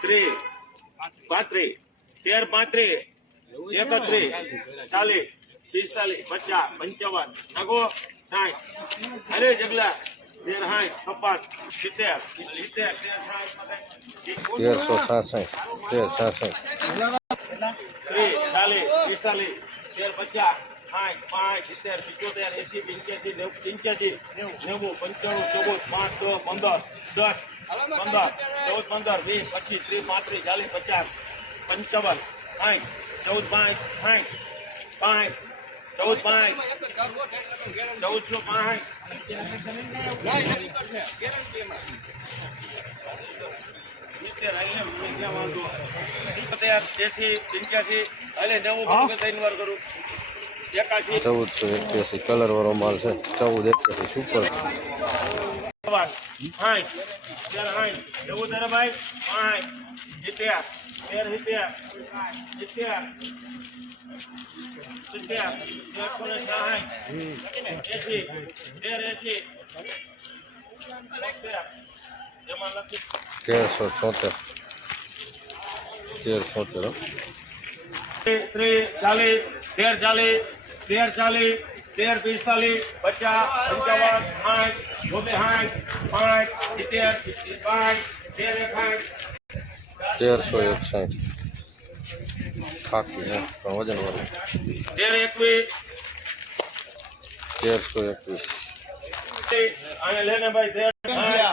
ત્રીસ. પાંત્રીસ. તેર પાંત્રીસ. એકત્રીસ. ચાલીસ. પિસ્તાલીસ. પચાસ. પંચાવન. નગો સાઠ. અરે જગલા. તેર સાઠ. છપ્પન. સિત્તેર. સિત્તેર. તેર સાઠ. તેરસો છાસઠ. તેર છાસઠ. ત્રીસ. ચાલીસ. પિસ્તાલીસ. તેર પચાસ. સાઠ પાંચ સિત્તેર સિત્તોતેર એસી પંચ્યાસી નેવું પંચ્યાસી નેવું પંચાણું ચૌદ પાંચ છ પંદર દસ પંદર ચૌદ પંદર વીસ પચીસ ત્રીસ પાંત્રીસ ચાલીસ પચાસ પંચાવન સાઠ ચૌદ પાંચ સાઠ પાંચ ચૌદ પાંચ ચૌદસો પાંચ. પંચ્યાસી હાલે નેવું ત્રણ વાર કરું. ચૌદસો એક્યાસી કલર વાળો માલ છે. ચૌદ, એક્યાસી સુપર તેર તેર તેર તેરસો છોતેર. તેર છોતેર, હો. ત્રીસ ચાલીસ, તેર, ચાલીસ. તેર ચાલીસ તેર પિસ્તાલીસ પચાસ પંચાવન સાઠ ગોબે સાઠ પાંચ સિત્તેર પાંચ તેર સાઠ તેરસો એકસાઠ. વજન વાળું તેર એકવીસ. તેરસો એકવીસ. અને લેને ભાઈ તેર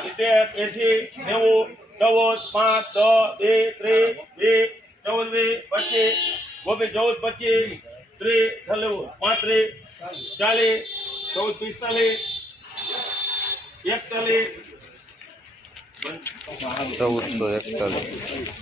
સિત્તેર એસી નેવું ચૌદ પાંચ દસ બે ત્રીસ વીસ ચૌદ વીસ પચીસ બોબે ચૌદ પચીસ. ત્રીસ છેલ્લું પાંત્રીસ ચાલીસ ચૌદ પિસ્તાલીસ એકતાલીસ ચૌદસો એકતાલીસ